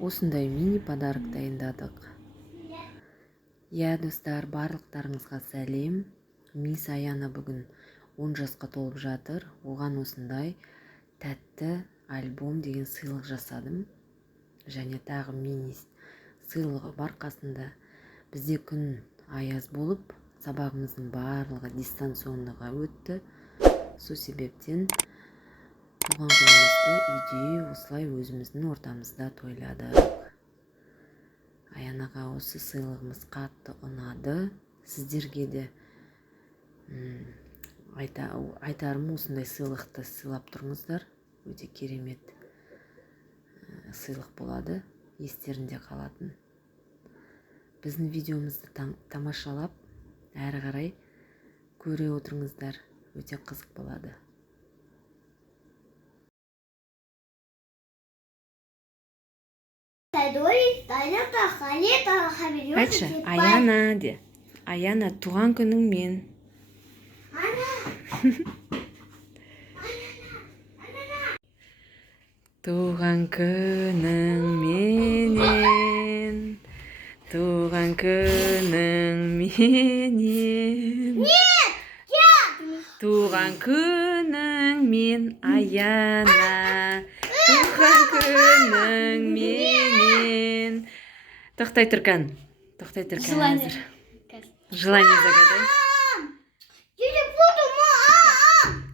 осындай мини подарок дайындадық. Достар, барлықтарыңызға сәлем. Мисс Аяна бүгін 10 жасқа толып жатыр. Оған осындай тәтті альбом деген сыйлық жасадым. Және тағы мини сыйлығы бар қасында. Бізде күн аяз болып, сабағымыздың барлығы дистанционныға өтті. Сол себептен туған күнімізді үйде осылай өзіміздің ортамызда тойладық. Аянаға осы сыйлығымыз қатты ұнады. Сіздерге де айтарым, осындай сыйлықты сыйлап тұрыңыздар. Өте керемет сыйлық болады, естерінде қалатын. Біздің видеомызды тамашалап, әрі қарай көре отырыңыздар. Өте қызық болады. Айтшы, Аяна де. Аяна, туған күніңмен. Туған күніңменен, туған күніңменен. Туған күніңмен, Аяна, туған күніңменен. Тоқтай тұрған әзір. Желание загадай.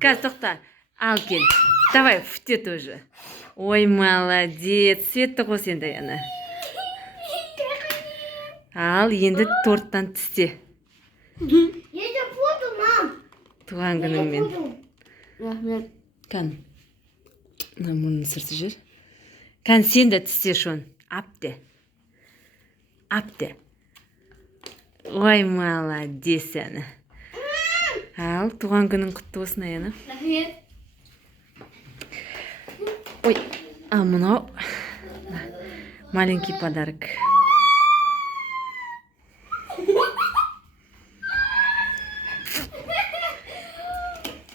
Каз, тоқта, ал кел. Давай, фте тоже. Ой, молодец. Светті қос енді, Аяна. Ал, енді торттан тісте. Туған күніңмен. Рахмет. Кән. Мұрнын сырты жер. Кән, сен де тісте шон. Апте. Ой, молодец, Аяна. Ал, туған күнің құтты болсын, Аяна. Рахмет. Ой, мынау маленький подарок.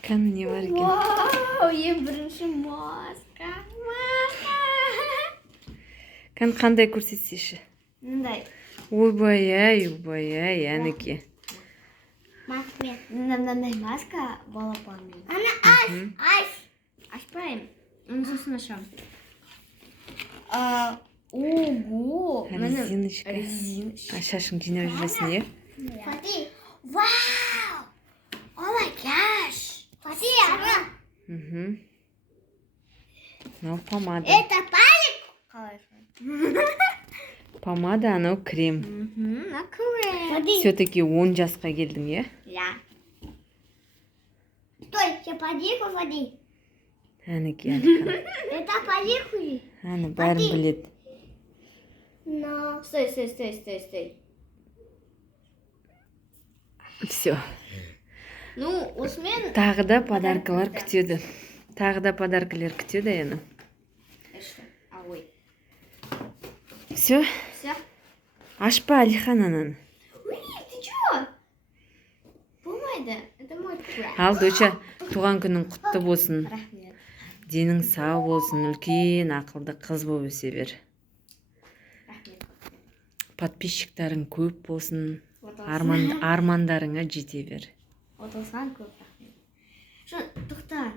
Кән, не бар екен? Вау, ең бірінші маска. Кән, қандай көрсетсеші? Мындай. Ойбай, әнеке. Рахмет. Мынандай маска балапанмен. Ана, ашпайым. Оны сосын ашам. Ого. Резиночка. Шашың жинап жүресің, е? Фати. Вау. О май гаш. Фати, ана. Мынау помада. Это палик? Қалайша. Помада, анау крем. Фати. Все-таки 10 жасқа келдің, е? Я. Стой, я подиху, Фати. Әнеке. Это подиху. Әні бәрін біледі. Но. Стой. Все. Ну, осымен... Тағы да подаркалар күтеді. Аяна. Ой. Все. Все? Ашпа, Алихан, ананы. Ой, ты чё? Болмайды. Это мой план. Ал, доча, туған күнің құтты болсын. Рахмет. Денің сау болсын, үлкен ақылды қыз болып өсе бер. Рахмет. Подписчиктарың көп болсын, армандарыңа жете бер. Отылсан көп рахмет. Шо, тоқта.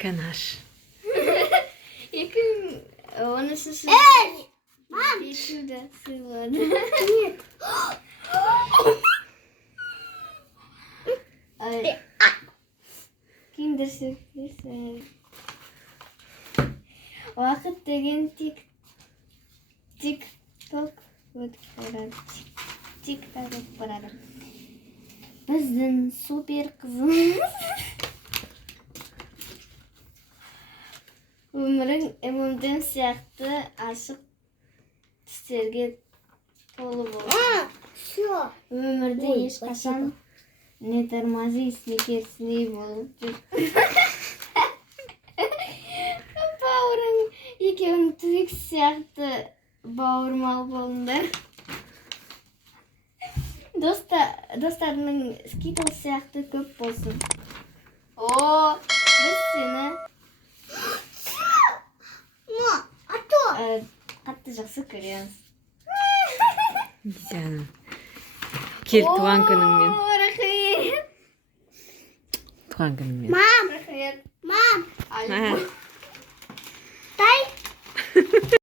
Канаш. Екін, оны шышы... Мам! Бесуді сыйлады. Нет. Киндер сюрприз. Уақыт деген тик-ток өтіп барады. Тик-ток өтіп барады. Біздің супер қызымыз. Өмірің эмемден сияқты ашық түстерге толы болсын. Өмірде ешқашан не тормозись, не керсіней болып жүр. Бауырың екеуің Твикс сияқты бауырмал болыңдар. Достарының Skittles сияқты көп болсын. Біз сені қатты жақсы көреміз. Жаным. Кел туған күніңмен. Рахмет. Туған күніңмен. Мам. Рахмет. Мам. Ма.